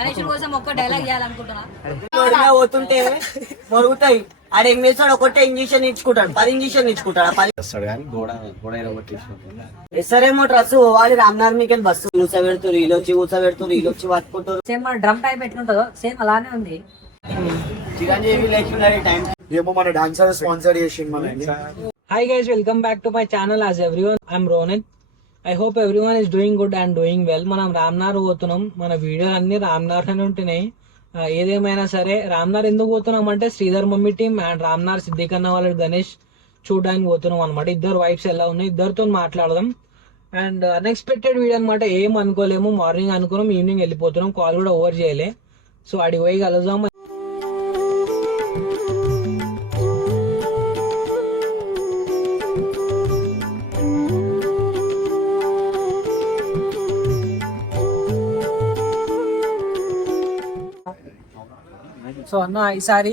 గణేశుడి కోసం ఒక్క డైలాగ్ చేయాలనుకుంటున్నా. పోతుంటే మరుగుతాయి. ఆడ ఏం చేస్తాడు? ఒకటే ఇంజక్షన్ ఇచ్చుకుంటాడు, 10 ఇంజక్షన్ ఇచ్చుకుంటాడు. ఎస్ఆర్ఏమో డ్రస్ పోవాలి రామ్నగర్కి బస్సు కూర్చోబెడుతున్నారు, వీళ్ళొచ్చి కూర్చోబెడుతున్నారు, వీళ్ళొచ్చి పట్టుకుంటారు. సేమ్ మన డ్రమ్ టైప్ ఎట్లుంటుందో సేమ్ అలానే ఉంది. చిరంజీవి లేకుండా టైం ఏమో మన డాన్సర్ స్పాన్సర్ చేసింది మనకి. Hi guys, welcome back to my channel. As everyone, I'm Ronin. I hope everyone is doing good and doing well. మనం రామ్నార్ పోతున్నాం. మన వీడియోలు అన్ని రామ్నార్ అని ఉంటున్నాయి. ఏదేమైనా సరే రామ్నార్ ఎందుకు పోతున్నాం అంటే శ్రీధర్ మమ్మీ టీమ్ అండ్ రామ్నార్ సిద్దికన్న వాళ్ళ గణేష్ చూడడానికి పోతున్నాం అనమాట. ఇద్దరు వైఫ్స్ ఎలా ఉన్నాయి, ఇద్దరితో మాట్లాడదాం. అండ్ అన్ఎక్స్పెక్టెడ్ వీడియో అనమాట. ఏం అనుకోలేము, మార్నింగ్ అనుకున్నాం, ఈవినింగ్ వెళ్ళిపోతున్నాం. కాల్ కూడా ఓవర్ చేయలే. సో అడిగి పోయి కలుద్దాం. సో అన్న ఈసారి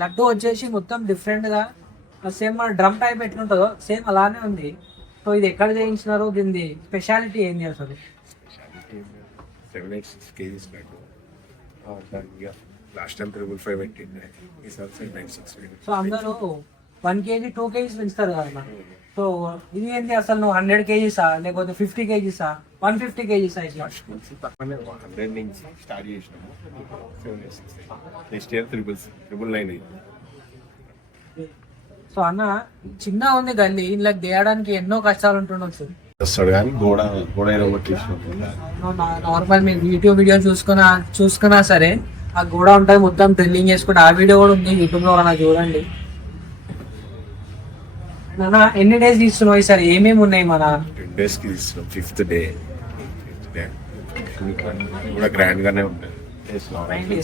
లడ్డు వచ్చేసి మొత్తం డిఫరెంట్ గా సేమ్ మన డ్రమ్ టైప్ ఎట్లుంటుందో సేమ్ అలానే ఉంది. సో ఇది ఎక్కడ చేయించినారు, దీని స్పెషాలిటీ ఏంది అసలు? 786 kgs లడ్డు. లాస్ట్ టైం 555 పెట్టింది, ఈసారి 796. సో అందరూ 1 kg 2 kgs పెంచుతారు కదా. సో ఇది ఏంటి అసలు? నువ్వు 100 kgsా లేకపోతే 50 kgsా 150 kgsా? తక్కువనే 100 నుంచి స్టార్ట్ చేసినాము. 786 నెక్స్ట్ ఇయర్ 999 అయింది. సో అన్న చిన్న ఉంది గల్లీ, ఇలా దేయడానికి ఎన్నో కష్టాలు ఉంటుండొచ్చు. వస్తాడు కానీ గోడ నార్మల్ మీరు యూట్యూబ్ వీడియో చూసుకున్నా సరే ఆ గోడ ఉంటుంది మొత్తం డ్రిల్లింగ్ చేసుకుంటే. ఆ వీడియో కూడా ఉంది యూట్యూబ్ లో, నాకు చూడండి. నాన్న ఎన్ని డేస్ తీస్తున్నావు ఈసారి? ఏమేమి ఉన్నాయి? మన 10 days కి తీస్తున్నాం. 5th డే కూడా గ్రాండ్ గానే ఉంటుంది.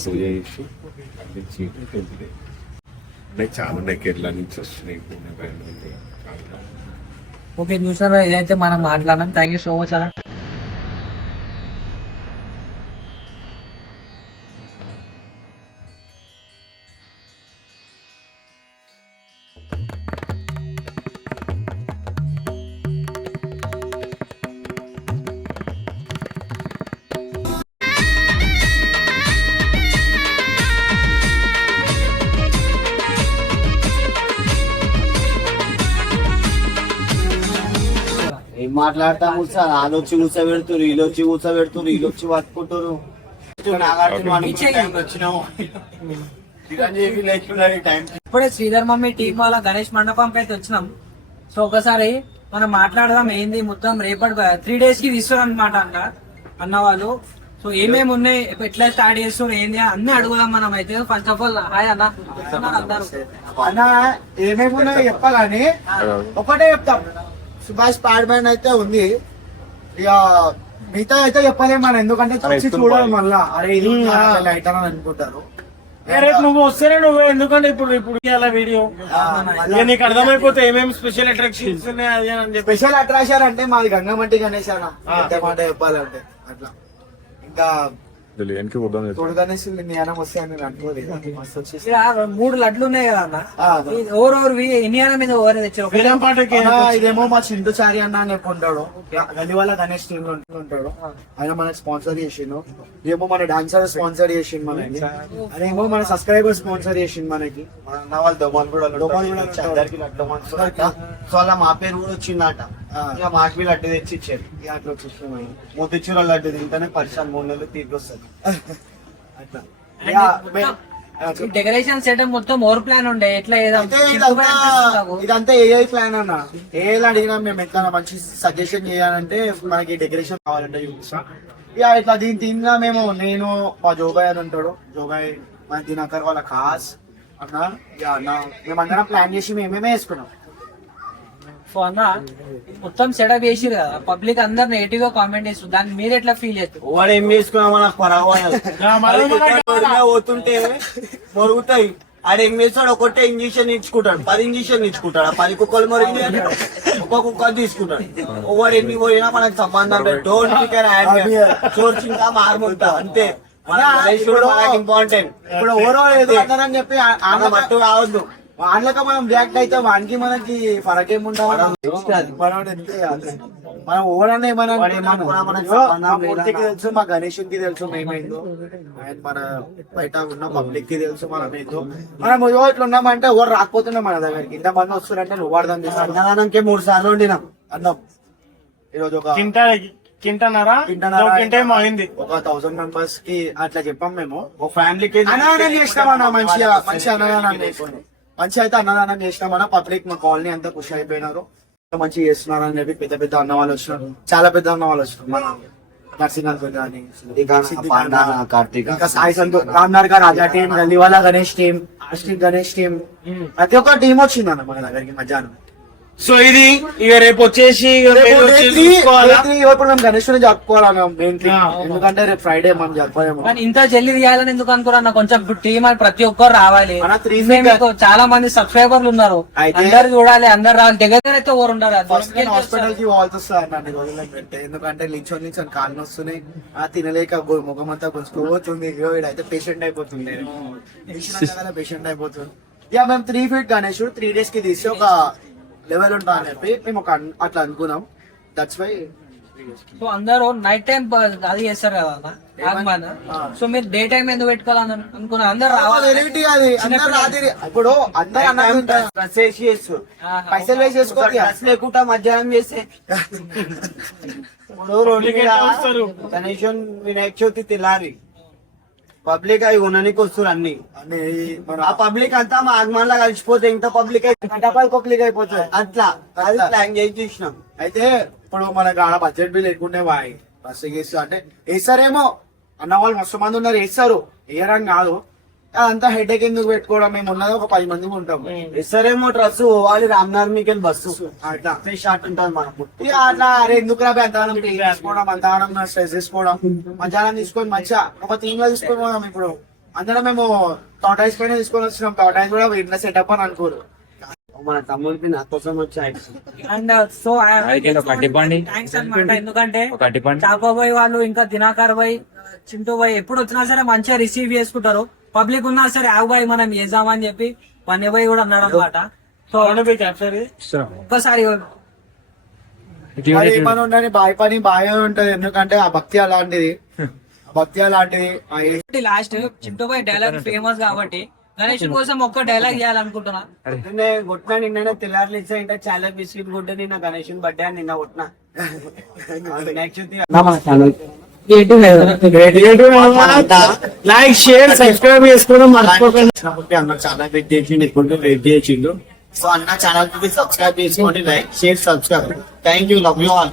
పూజ చేసి చాలా ఉన్నాయి, కేరళ నుంచి వస్తున్నాయి. ఓకే చూసారా, ఇదైతే మనం మాట్లాడడం. థ్యాంక్ యూ సో మచ్ అన్న. ఏం మాట్లాడతాము సార్? వాళ్ళొచ్చి కూర్చోబెడుతున్నారు, వీళ్ళొచ్చి కూర్చోబెడుతున్నారు, వీళ్ళొచ్చి పట్టుకుంటారు. చిరంజీవి లేకుండా టైం. ఇప్పుడే శ్రీధర్ మమ్మీ టీం వాళ్ళ గణేష్ మండపంకి అయితే వచ్చినాం. సో ఒకసారి మనం మాట్లాడదాం ఏంది మొత్తం. రేపటి 3 days కి తీస్తారు అనమాట అన్న వాళ్ళు. సో ఏమేమి ఉన్నాయి, ఎట్లా స్టార్ట్ చేస్తారు, ఏంది అన్ని అడుగుదాం మనం. అయితే ఫస్ట్ ఆఫ్ ఆల్ హాయ్ అన్న. అందరూ అన్న ఏమేమి ఉన్నాయో చెప్పాలని ఒకటే చెప్తాం. సుభాష్ ప్యాడ్ బ్యాండ్ అయితే ఉంది, ఇక మిగతా అయితే చెప్పలేము మనం, ఎందుకంటే చూసి చూడాలి మళ్ళా. అరే ఇది లైట్ అని అనుకుంటారు. రేపు నువ్వు వస్తేనే నువ్వు, ఎందుకంటే ఇప్పుడు ఇవాళ వీడియో నీకు అర్థమైపోతే ఏమేమి స్పెషల్ అట్రాక్షన్స్ ఉన్నాయి అది అని చెప్పి. స్పెషల్ అట్రాక్షన్ అంటే మాది గంగమట్టి గణేష్ అన్న, మాట చెప్పాలంటే అట్లా. ఇంకా తోడు గణేష్ జ్ఞానం వస్తే అని నేను అనుకోలేదు. 3 లడ్లు ఉన్నాయి కదా అన్న. ఓవర్ ఎన్ని మీద ఓవర్ తెచ్చారు? ఇదేమో మా చింటుచారి అన్న అని ఉంటాడు, గల్లి వాళ్ళ గణేష్ టీమ్ లో ఉంటాడు. ఆయన మనకి స్పాన్సర్ చేసిండు. ఇదేమో మన డాన్సర్ స్పాన్సర్ చేసిండు మనకి. అదేమో మన సబ్స్క్రైబర్ స్పాన్సర్ చేసిండు మనకి. సో అలా మా పేరు కూడా వచ్చిందట. ఇక మాకు లడ్డు తెచ్చి ఇచ్చారు. ఇక అట్లా వచ్చేస్తున్నాయి. మొత్తిచ్చిన లడ్డు తింటేనే పరిశ్రమ 3 నెలలు తీపి వస్తుంది అట్లా. డెకరేషన్ సెటప్ మొత్తం ఓవర్ ప్లాన్ ఉండే ఎట్లా? ఇదంతా ఏఐ ప్లాన్ అన్న. ఏఐ అడిగినా మేము ఎట్లా మంచి సజెషన్ చేయాలంటే మనకి డెకరేషన్ కావాలంటే చూపిస్తా. ఇక ఇట్లా దీని మేము, నేను మా జోబాయ్ అని ఉంటాడు, జోబాయ్ మన దినకర్ వాళ్ళ ఖాస్ అన్న. ఇక అన్న మేమందరం ప్లాన్ చేసి మేమేమే వేసుకున్నాం. సో అన్న మొత్తం సెటప్ చేసిరు కదా, పబ్లిక్ అందరు నెగిటివ్ గా కామెంట్ చేస్తారు, దాన్ని మీరు ఎట్లా ఫీల్ చేస్తారు? వాడు ఏం చేసుకున్నామో నాకు పోతుంటే మరుగుతాయి. ఆడ ఏం చేస్తాడు? ఒకటే ఇంజక్షన్ ఇచ్చుకుంటాడు, 10 ఇంజక్షన్ ఇచ్చుకుంటాడు. 10 కుక్కలు మరిగి ఒక్క కుక్క తీసుకుంటాడు. వాడు ఎన్ని పోయినా మనకు సంబంధం లేదు. డోంట్ కేర్ చోర్చి ఇంకా మారుముంటా అంతే. ఇంపార్టెంట్. ఇప్పుడు ఎవరో ఏదో అన్నారని చెప్పి ఆమె మట్టు కావద్దు. వాళ్ళక మనం రియాక్ట్ అయితే వానికి మనకి ఫరక్ ఏముంటాం. మనం ఓడన్నా ఏమన్నా వాడు ఏమనుకున్నా మనకు సంబంధం మా లేదన్నా. మూర్తికి తెలుసు, మా గణేషుకి తెలుసు మేమేందో, అండ్ మన బయట ఉన్న పబ్లిక్ కి తెలుసు మనమేందో. మనం ఇట్లా ఉన్నామంటే ఎవరు రాకపోతున్నాం మన దగ్గరికి, ఇంతమంది వస్తున్నారంటే నువ్వు అర్థం చేస్తాను. అన్నదానంకే 3 సార్లు వండినాం. అన్నం ఈరోజు ఒక కింటన్నారా కింటే అయింది. ఒక 1000 మెంబర్స్ కి అట్లా చెప్పాం మేము. ఒక ఫ్యామిలీకి అన్నదానం చేసినామన్నా, మంచిగా మంచి అన్నదానం చేసినాం. మంచి అయితే అన్నదానం చేసినామన్నా. పబ్లిక్ మా కాలనీ అంతా ఖుషి అయిపోయినారు, మంచిగా చేస్తున్నారు అని చెప్పి పెద్ద పెద్ద అన్న వాళ్ళు వచ్చినారు, చాలా పెద్ద అన్న వాళ్ళు వచ్చినారు. మన నర్సింగ్ కానీ కార్తీక్ ఇంకా సాయి సంతోష్, రామ్నార్ గారు రాజా టీం, గల్లీవాలా గణేష్ టీం, ఆస్టిక్ గణేష్ టీం, ప్రతి ఒక్క టీం వచ్చిందన్న మన దగ్గరికి మధ్యాహ్నం. సో ఇది ఇక రేపు వచ్చేసి ఇప్పుడు మేము గణేష్ జరుపుకోవాలి మెయిన్ ఎందుకంటే రేపు ఫ్రైడే మనం జరుపుకోలేము. కానీ ఇంత జల్దీ తీయాలని ఎందుకు అనుకున్నా? కొంచెం టీం అని ప్రతి ఒక్కరు రావాలి. మన 3 మీకు చాలా మంది సబ్స్క్రైబర్లు ఉన్నారు, అయితే- అందరు చూడాలి, అందరు రావాలి. దగ్గర అయితే ఎవరు ఉండాలి. ఫస్ట్ హాస్పిటల్ కి పోవాల్సి వస్తుంది నన్ను రోజులకు పెట్టే, ఎందుకంటే నిల్చొని కాళ్ళు వస్తున్నాయి, ముఖం అంతా గుంజుకోబోతుంది. అయితే పేషెంట్ అయిపోతుంది, పేషెంట్ అయిపోతుంది. ఇక మేము 3 feet గణేష్ 3 days కి తీసి ఒక లెవెల్ ఉంటా అని చెప్పి మేము ఒక అట్లా అనుకున్నాం. దట్స్ వై సో అందరూ నైట్ టైం అది చేస్తారు కదా అన్న, ఆగమన. సో మీరు డే టైం ఎందుకు పెట్టుకోవాలని అనుకున్నారు? అందరు రావాలి. వెరైటీ అది అందరు రాత్రి ఇప్పుడు అందరు అన్నది డ్రెస్ వేసి చేస్తారు. పైసలు వేసి చేసుకోవాలి. డ్రెస్ లేకుండా మధ్యాహ్నం చేస్తే ఇప్పుడు రోడ్డు మీద కనీసం వినాయక చవితి తెల్లారి పబ్లిక్ అవి కొనడానికి వస్తారు అన్ని. ఆ పబ్లిక్ అంతా మా ఆగమన్ లా కలిసిపోతే ఇంత పబ్లిక్ పబ్లిక్ అయిపోతుంది. అట్లా అది ప్లాన్ చేసి చూసినాం. అయితే ఇప్పుడు మనకు ఆడ బడ్జెట్ బిల్ ఎక్కుండే వాయి బస్సు గీసు అంటే వేస్తారేమో అన్న వాళ్ళు మస్తు మంది ఉన్నారు, వేస్తారు, వేయడం కాదు. అదంతా హెడ్ ఎక్ ఎందుకు పెట్టుకోవడం, మేము ఉన్నది ఒక 10 మంది ఉంటాం. ఇస్తారేమో డ్రెస్ పోవాలి రామ్నగర్ మీకు బస్సు అట్లా షార్ట్ ఉంటుంది మనకు. ఇక అట్లా అరే ఎందుకు రాబే అంతగానం తీసుకోవడం, అంతగానం స్ట్రెస్ తీసుకోవడం, మధ్యాహ్నం తీసుకొని మంచిగా ఒక టీమ్ లో తీసుకొని పోదాం. ఇప్పుడు అందరం మేము టాటాయిస్ పైన తీసుకొని వచ్చినాం. టాటాయిస్ కూడా ఇట్లా సెటప్ అని అనుకోరు. మన తమ్ముడికి నా కోసం వచ్చాయి. అండ్ సో థ్యాంక్స్ అన్నమాట. ఎందుకంటే చాపా బాయ్ వాళ్ళు ఇంకా దినాకర్ బాయ్, చింటూ బాయ్ ఎప్పుడు వచ్చినా సరే మంచిగా రిసీవ్ చేసుకుంటారు. పబ్లిక్ ఉన్నా సరే ఆగు బాయ్ మనం చేద్దామని చెప్పి పని బాయ్ కూడా అన్నాడు అనమాట. సో ఒక్కసారి మరి ఏమని ఉండని బాయ్ పని బాగా ఉంటది, ఎందుకంటే ఆ భక్తి అలాంటిది, భక్తి అలాంటిది. Last Chintu boy dialogue famous కాబట్టి గణేష్ కోసం ఒక్క డైలాగ్ చేయాలనుకుంటున్నా. కొట్టినా నిన్న తెల్లారులు ఇచ్చా చాలా బిస్కెట్ కొట్టే నిన్న గణేష్ బర్త్డే అని నిన్న కొట్టినా. లైక్ షేర్ సబ్స్క్రైబ్ చేసుకోవడం మర్చిపోకండి. అన్న చాలా వెయిట్ చేసిండు, ఇప్పుడు వెయిట్ చేసిండు. సో అన్న ఛానల్ కి సబ్స్క్రైబ్ చేసుకోండి, like share subscribe. Thank you, love you all.